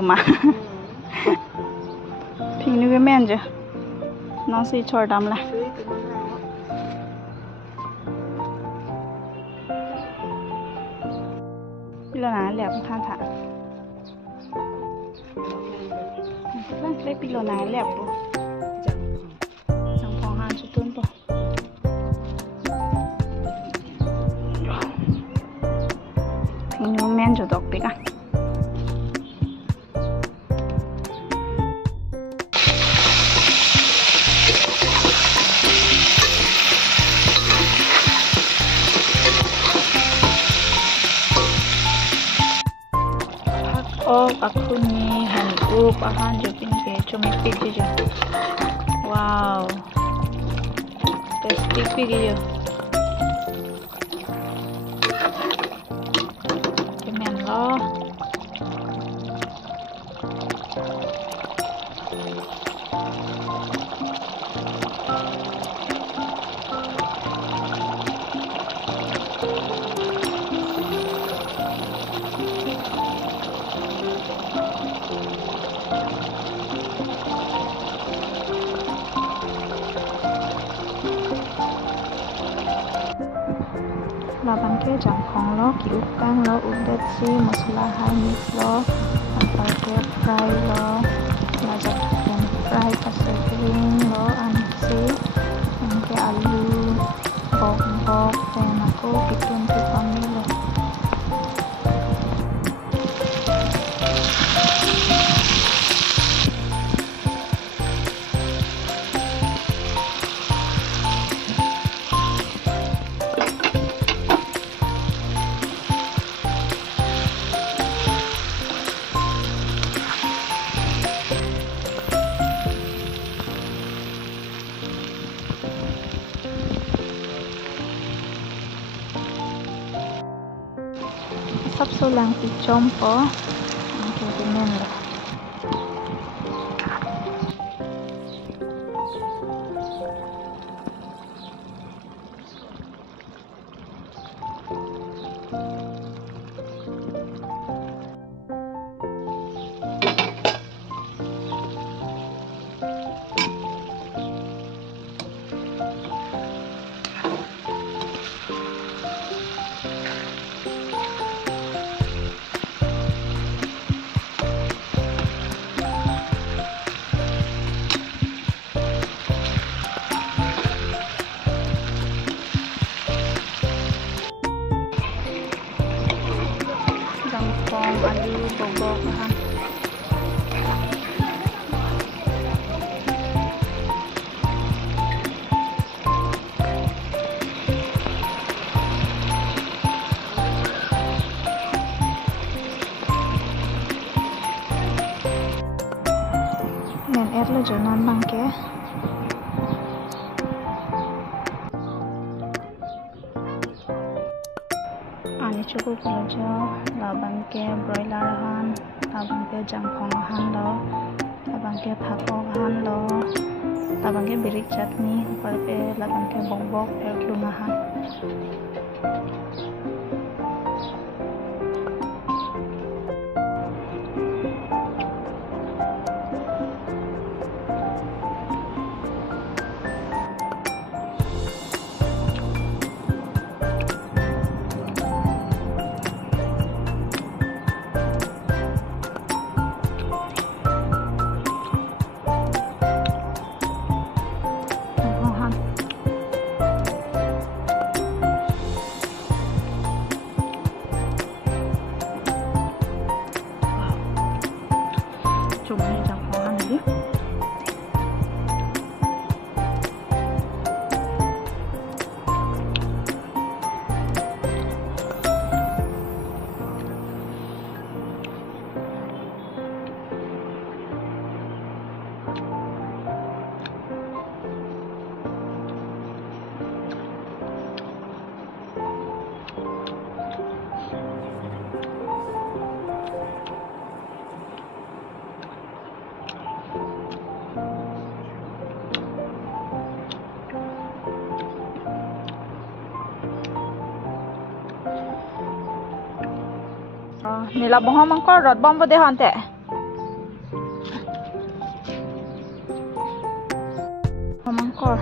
mà thì như cái men chứ nó sẽ cho đâm lại bây giờ là lẹp than thả lấy bây giờ là lẹp rồi chẳng phòng hàng cho tuôn rồi thì như men cho đọc biết à oh aku ni handu bahan jepin ke cumi pigi je wow tasty pigi je kemen lo là bangke jangkong lo kiukang lo udat si masala hai mix lo bangke fry lo lajak chicken fry pasal kering lo ansi bangke alu bok bok dan aku kitun kitami lo sắp số lang thì chôm có cho cái men là alu bobok ha men add lo jonan bangke ani cukup aja labang ke broiler han labang ke jangkong han lo labang ke phako han lo labang ke birik chutney par ke labang ke bok bok lunga han chụp này chẳng khó ăn điนี่เราบ่ฮ้องมันก็รถบอมบ่ได้ฮอนแต่ mangkor